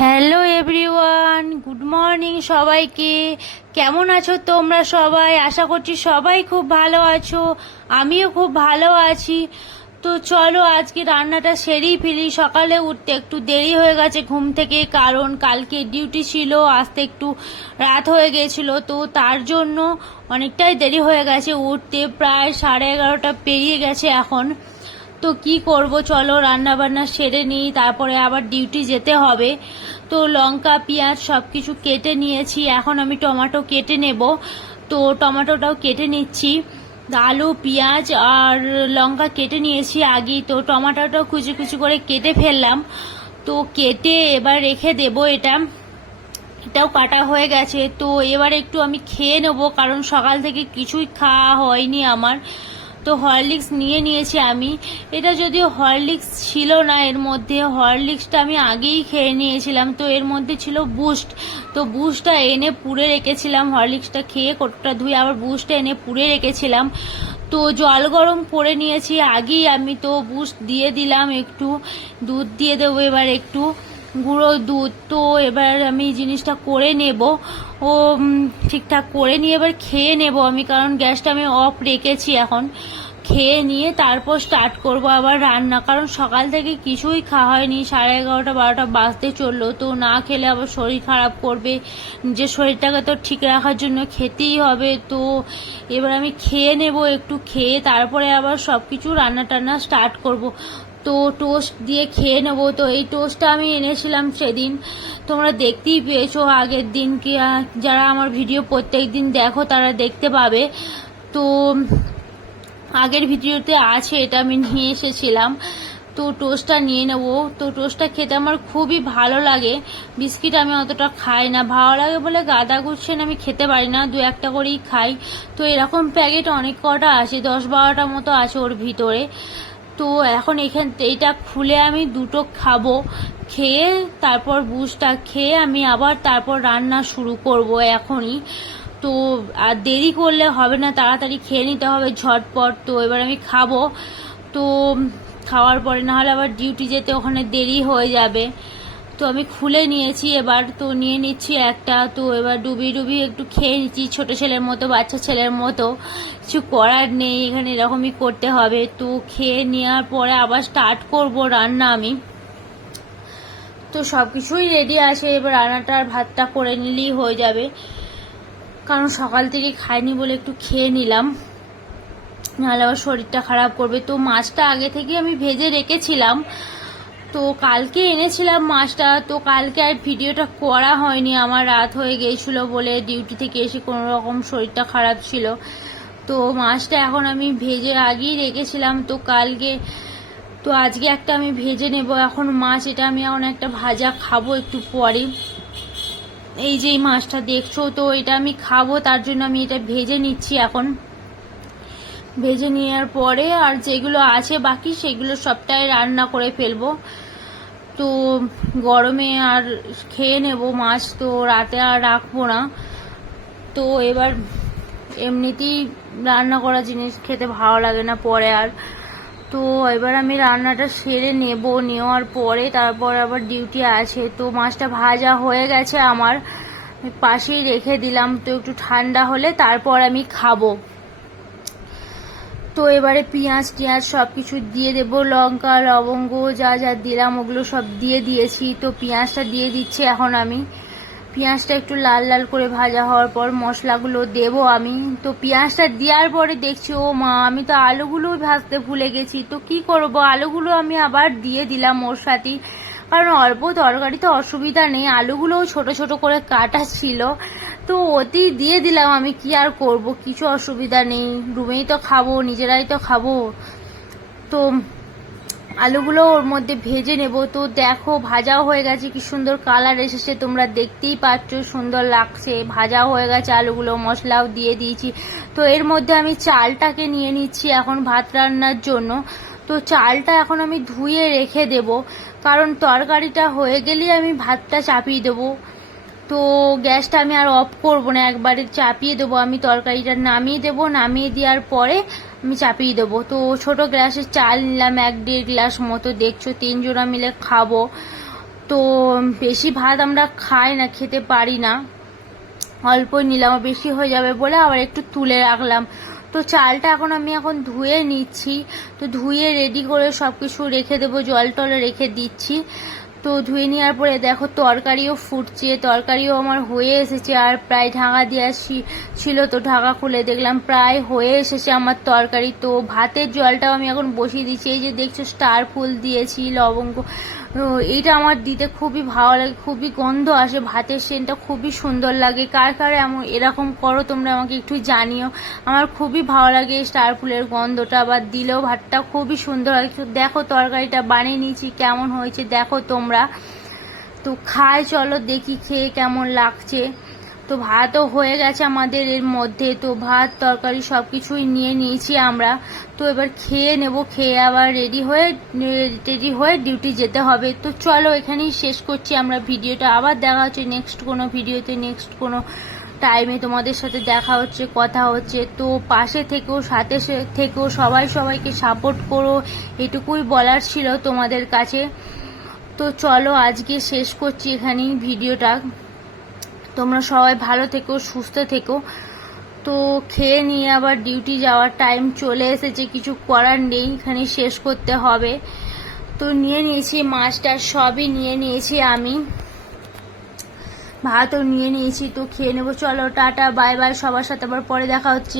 Hello everyone, good morning সবাইকে। কেমন আছো তোমরা সবাই? আশা করছি সবাই খুব ভালো আছো, আমিও খুব ভালো আছি। তো চলো আজকে রান্নাটা সেরেই ফেলি। সকালে উঠতে একটু দেরি হয়ে গেছে ঘুম থেকে, কারণ কালকে ডিউটি ছিল, আসতে একটু রাত হয়ে গেছিলো, তো তার জন্য অনেকটাই দেরি হয়ে গেছে উঠতে। প্রায় 11:30 পেরিয়ে গেছে এখন। তো কি করব, চলো রান্না বান্না সেরে নিই, তারপরে আবার ডিউটি যেতে হবে। তো লঙ্কা পেঁয়াজ সব কিছু কেটে নিয়েছি, এখন আমি টমেটো কেটে নেব। তো টমেটোটাও কেটে নিচ্ছি। আলু পেঁয়াজ আর লঙ্কা কেটে নিয়েছি আগেই, তো টমেটোটাও কুচি কুচি করে কেটে ফেললাম। তো কেটে এবার রেখে দেব। এটাও কাটা হয়ে গেছে। তো এবার একটু আমি খেয়ে নেবো, কারণ সকাল থেকে কিছুই খাওয়া হয়নি আমার। তো হরলিক্স নিয়ে নিয়েছি আমি। এটা যদিও হরলিক্স ছিল না, এর মধ্যে হরলিক্সটা আমি আগেই খেয়ে নিয়েছিলাম। তো এর মধ্যে ছিল বুস্ট। তো বুস্টটা এনে পুড়ে রেখেছিলাম, হরলিক্সটা খেয়ে কোটটা ধুয়ে আবার বুস্টটা এনে পুড়ে রেখেছিলাম। তো জল গরম করে নিয়েছি আগেই আমি, তো বুস্ট দিয়ে দিলাম, একটু দুধ দিয়ে দেবো এবার, একটু গুঁড়ো দুধ। তো এবার আমি জিনিসটা করে নেব, ও ঠিকঠাক করে নিয়ে এবার খেয়ে নেব আমি, কারণ গ্যাসটা আমি অফ রেখেছি এখন। খেয়ে নিয়ে তারপর স্টার্ট করব আবার রান্না, কারণ সকাল থেকে কিছুই খাওয়া হয়নি। 11:30 12টা বাজতে চললো। তো না খেলে আবার শরীর খারাপ করবে, নিজের শরীরটাকে তো ঠিক রাখার জন্য খেতেই হবে। তো এবার আমি খেয়ে নেব, একটু খেয়ে তারপরে আবার সব কিছু রান্না টান্না স্টার্ট করব। তো টোস্ট দিয়ে খেয়ে নেবো। তো এই টোস্টটা আমি এনেছিলাম সেদিন, তোমরা দেখতেই পেয়েছো আগের দিন, কি যারা আমার ভিডিও প্রত্যেক দিন দেখো তারা দেখতে পাবে। তো আগের ভিডিওতে আছে, এটা আমি নিয়ে এসেছিলাম। তো টোস্টটা নিয়ে নেব। তো টোস্টটা খেতে আমার খুবই ভালো লাগে। বিস্কিট আমি অতটা খাই না, ভালো লাগে বলে গাদা গুছিয়ে আমি খেতে পারি না, 2-1টা করেই খাই। তো এরকম প্যাকেট অনেক কটা আছে, 10-12টা মতো আছে ওর ভিতরে। তো এখন এইটা খুলে আমি দুটো খাবো, খেয়ে তারপর বুস্টটা খেয়ে আমি আবার তারপর রান্না শুরু করব এখনই। তো আর দেরি করলে হবে না, তাড়াতাড়ি খেয়ে নিতে হবে ঝটপট। তো এবার আমি খাবো। তো খাওয়ার পরে না হলে আবার ডিউটি যেতে ওখানে দেরি হয়ে যাবে। তো আমি খুলে নিয়েছি এবার, তো নিয়ে নিচ্ছি একটা। তো এবার ডুবিয়ে ডুবিয়ে একটু খেয়ে নিচ্ছি, ছোট ছেলের মতো, বাচ্চা ছেলের মতো। কিছু করার নেই, এখানে এরকমই করতে হবে। তো খেয়ে নেওয়ার পরে আবার স্টার্ট করব রান্না আমি। তো সব কিছুই রেডি আছে, এবার রান্নাটা আর ভাতটা করে নিলেই হয়ে যাবে, কারণ সকাল থেকে খাইনি বলে একটু খেয়ে নিলাম, নাহলে আবার শরীরটা খারাপ করবে। তো মাছটা আগে থেকে আমি ভেজে রেখেছিলাম। তো কালকে এনেছিলাম মাছটা, তো কালকে আর ভিডিওটা করা হয়নি আমার, রাত হয়ে গিয়েছিলো বলে, ডিউটি থেকে এসে কোনো রকম শরীরটা খারাপ ছিল। তো মাছটা এখন আমি ভেজে আগেই রেখেছিলাম। তো কালকে, তো আজকে একটা আমি ভেজে নেব এখন মাছ। এটা আমি এখন একটা ভাজা খাবো একটু পরে। এই যে মাছটা দেখছো, তো এটা আমি খাবো, তার জন্য আমি এটা ভেজে নিচ্ছি এখন। ভেজে নেওয়ার পরে আর যেগুলো আছে বাকি সেগুলো সবটাই রান্না করে ফেলবো। তো গরমে আর খেয়ে নেব মাছ, তো রাতে আর রাখবো না। তো এবার এমনিতেই রান্না করা জিনিস খেতে ভালো লাগে না পরে আর। তো এবার আমি রান্নাটা সেরে নেব, নেওয়ার পরে তারপর আবার ডিউটি আছে। তো মাছটা ভাজা হয়ে গেছে আমার, পাশেই রেখে দিলাম। তো একটু ঠান্ডা হলে তারপর আমি খাবো। তো এবারে পেঁয়াজ টিয়াজ সব কিছু দিয়ে দেবো, লঙ্কা লবঙ্গ যা যা দিলাম ওগুলো সব দিয়ে দিয়েছি। তো পেঁয়াজটা দিয়ে দিচ্ছি এখন আমি। পেঁয়াজটা একটু লাল লাল করে ভাজা হওয়ার পর মশলাগুলো দেবো আমি। তো পেঁয়াজটা দেওয়ার পরে দেখছি, ও মা, আমি তো আলুগুলো ভাজতে ভুলে গেছি। তো কি করব, আলুগুলো আমি আবার দিয়ে দিলাম ওর সাথেই, কারণ অল্প তরকারি তো অসুবিধা নেই, আলুগুলোও ছোট ছোট করে কাটা ছিল। তো ওতেই দিয়ে দিলাম আমি, কি আর করব, কিছু অসুবিধা নেই, রুমেই তো খাবো, নিজেরাই তো খাবো। তো আলুগুলো ওর মধ্যে ভেজে নেব। তো দেখো ভাজাও হয়ে গেছে, কি সুন্দর কালার এসেছে, তোমরা দেখতেই পাচ্ছ, সুন্দর লাগছে। ভাজাও হয়ে গেছে আলুগুলো, মশলাও দিয়ে দিয়েছি। তো এর মধ্যে আমি চালটাকে নিয়ে নিচ্ছি এখন ভাত রান্নার জন্য। তো চালটা এখন আমি ধুয়ে রেখে দেব, কারণ তরকারিটা হয়ে গেলেই আমি ভাতটা চাপিয়ে দেবো। তো গ্যাসটা আমি আর অফ করবো না, একবারে চাপিয়ে দেবো আমি, তরকারিটা নামিয়ে দেবো, নামিয়ে দেওয়ার পরে আমি চাপিয়ে দেবো। তো ছোট গ্লাসের চাল নিলাম 1-1.5 গ্লাস মতো, দেখছো 3 জনা মিলে খাবো। তো বেশি ভাত আমরা খাই না, খেতে পারি না, অল্পই নিলাম, বেশি হয়ে যাবে বলে আবার একটু তুলে রাখলাম। তো চালটা আমি এখন ধুয়ে নিচ্ছি। তো ধুয়ে রেডি করে সব কিছু রেখে দেবো, জল টলে রেখে দিচ্ছি। তো ধুয়ে নেওয়ার পরে দেখো তরকারিও ফুটছে, তরকারিও আমার হয়ে এসেছে, আর প্রায় ঢাকা দেওয়া ছিল, তো ঢাকা খুলে দেখলাম প্রায় হয়ে এসেছে আমার তরকারি। তো ভাতের জলটাও আমি এখন বসিয়ে দিচ্ছি। এই যে দেখছো স্টার ফুল দিয়েছি, লবঙ্গ, এইটা আমার দিতে খুবই ভালো লাগে, খুবই গন্ধ আসে, ভাতের সেন্টটা খুবই সুন্দর লাগে। কার কার এরকম করো তোমরা আমাকে একটু জানিও। আমার খুবই ভালো লাগে স্টার ফুলের গন্ধটা, আবার দিলেও ভাতটা খুবই সুন্দর লাগে। তো দেখো তরকারিটা বানিয়ে নিয়েছি, কেমন হয়েছে দেখো তোমরা। তো খাই, চলো দেখি খেয়ে কেমন লাগছে। তো ভাতও হয়ে গেছে আমাদের এর মধ্যে। তো ভাত তরকারি সব কিছুই নিয়ে নিয়েছি আমরা। তো এবার খেয়ে নেব, খেয়ে আবার রেডি হয়ে ডিউটি যেতে হবে। তো চলো এখানেই শেষ করছি আমরা ভিডিওটা। আবার দেখা হচ্ছে নেক্সট কোনো ভিডিওতে, নেক্সট কোনো টাইমে তোমাদের সাথে দেখা হচ্ছে, কথা হচ্ছে। তো পাশে থেকেও, সাথে থেকেও, সবাইকে সাপোর্ট করো, এটুকুই বলার ছিল তোমাদের কাছে। তো চলো আজকে শেষ করছি এখানেই ভিডিওটা। তোমরা সবাই ভালো থেকো, সুস্থ থেকো। তো খেয়ে নিয়ে আবার ডিউটি যাওয়ার টাইম চলে এসেছে, কিছু করার নেই, এখানে শেষ করতে হবে। তো নিয়ে নিয়েছি মাছটা, সবই নিয়ে নিয়েছি আমি, ভাতও নিয়ে নিয়েছি। তো খেয়ে নেবো, চলো টাটা বাই বাই, সবার সাথে আবার পরে দেখা হচ্ছে।